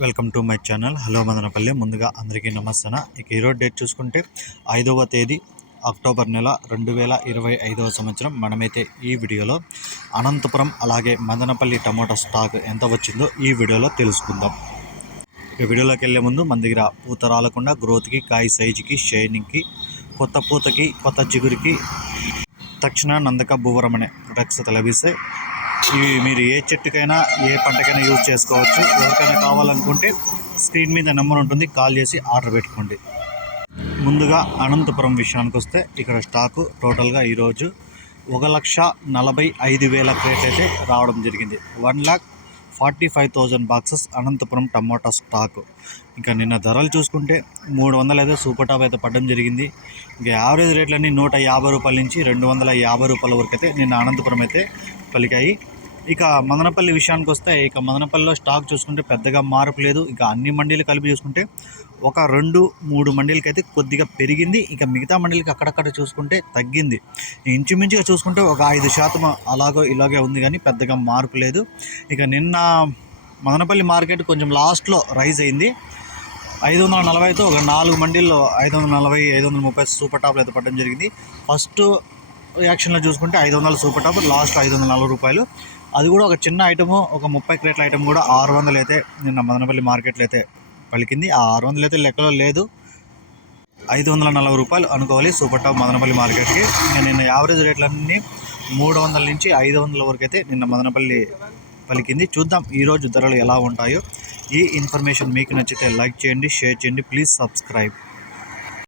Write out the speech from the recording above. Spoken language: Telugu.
Welcome to my channel. Hello Madanapalle. ముందుగా అందరికీ నమస్తన? ఇక ఈరోజు డేట్ చూసుకుంటే ఐదవ తేదీ అక్టోబర్ నెల రెండు వేల ఇరవై ఐదవ సంవత్సరం. మనమైతే ఈ వీడియోలో అనంతపురం అలాగే మదనపల్లి టమాటా స్టాక్ ఎంత వచ్చిందో ఈ వీడియోలో తెలుసుకుందాం. ఇక వీడియోలోకి వెళ్ళే ముందు మన దగ్గర పూత రాలకుండా గ్రోత్కి కాయ సైజుకి షైనింగ్కి కొత్త పూతకి కొత్త చిగురికి తక్షణ నందక భూవరం అనే ప్రొడక్ట్స్ లభిస్తాయి ఇవి మీరు ఏ చెట్టుకైనా ఏ పంటకైనా యూజ్ చేసుకోవచ్చు. ఎవరికైనా కావాలనుకుంటే స్క్రీన్ మీద నెంబర్ ఉంటుంది. కాల్ చేసి ఆర్డర్ పెట్టుకోండి. ముందుగా అనంతపురం విషయానికి వస్తే ఇక్కడ స్టాకు టోటల్గా ఈరోజు ఒక లక్ష నలభై ఐదు వేల క్రేట్ అయితే రావడం జరిగింది. One lakh forty five thousand boxes Anantapur టమాటా స్టాక్. ఇంకా నిన్న ధరలు చూసుకుంటే మూడు వందలు అయితే సూపర్ టాప్ అయితే పడడం జరిగింది. ఇంకా యావరేజ్ రేట్లన్నీ నూట యాభై రూపాయల నుంచి రెండు వందల యాభై రూపాయల వరకు అయితే నిన్న అనంతపురం అయితే పలికాయి. ఇక మదనపల్లి విషయానికి వస్తే ఇక మదనపల్లిలో స్టాక్ చూసుకుంటే పెద్దగా మార్పు లేదు. ఇక అన్ని మండీలు కలిపి చూసుకుంటే ఒక రెండు మూడు మండీలకి అయితే కొద్దిగా పెరిగింది. ఇక మిగతా మండీలకి అక్కడక్కడ చూసుకుంటే తగ్గింది. ఇంచుమించుగా చూసుకుంటే ఒక ఐదు శాతం అలాగో ఇలాగే ఉంది కానీ పెద్దగా మార్పు లేదు. ఇక నిన్న మదనపల్లి మార్కెట్ కొంచెం లాస్ట్లో రైజ్ అయింది. ఐదు వందల నలభైతో ఒక నాలుగు మండీల్లో ఐదు వందల నలభై ఐదు వందల ముప్పై సూపర్ టాప్లు అయితే పడడం జరిగింది. ఫస్ట్ యాక్షన్లో చూసుకుంటే ఐదు వందల సూపర్ టాప్ లాస్ట్ ఐదు వందల నలభై రూపాయలు. అది కూడా ఒక చిన్న ఐటము ఒక ముప్పై క్రేట్ల ఐటమ్ కూడా ఆరు వందలు అయితే నిన్న మదనపల్లి మార్కెట్లో అయితే పలికింది. ఆ ఆరు వందలు అయితే లెక్కలో లేదు. ఐదు వందల నలభై రూపాయలు అనుకోవాలి సూపర్ టాప్ మదనపల్లి మార్కెట్కి. నేను నిన్న యావరేజ్ రేట్లన్నీ మూడు వందల నుంచి ఐదు వందల వరకు అయితే నిన్న మదనపల్లి పలికింది. చూద్దాం ఈరోజు ధరలు ఎలా ఉంటాయో. ఈ ఇన్ఫర్మేషన్ మీకు నచ్చితే లైక్ చేయండి షేర్ చేయండి. Please subscribe.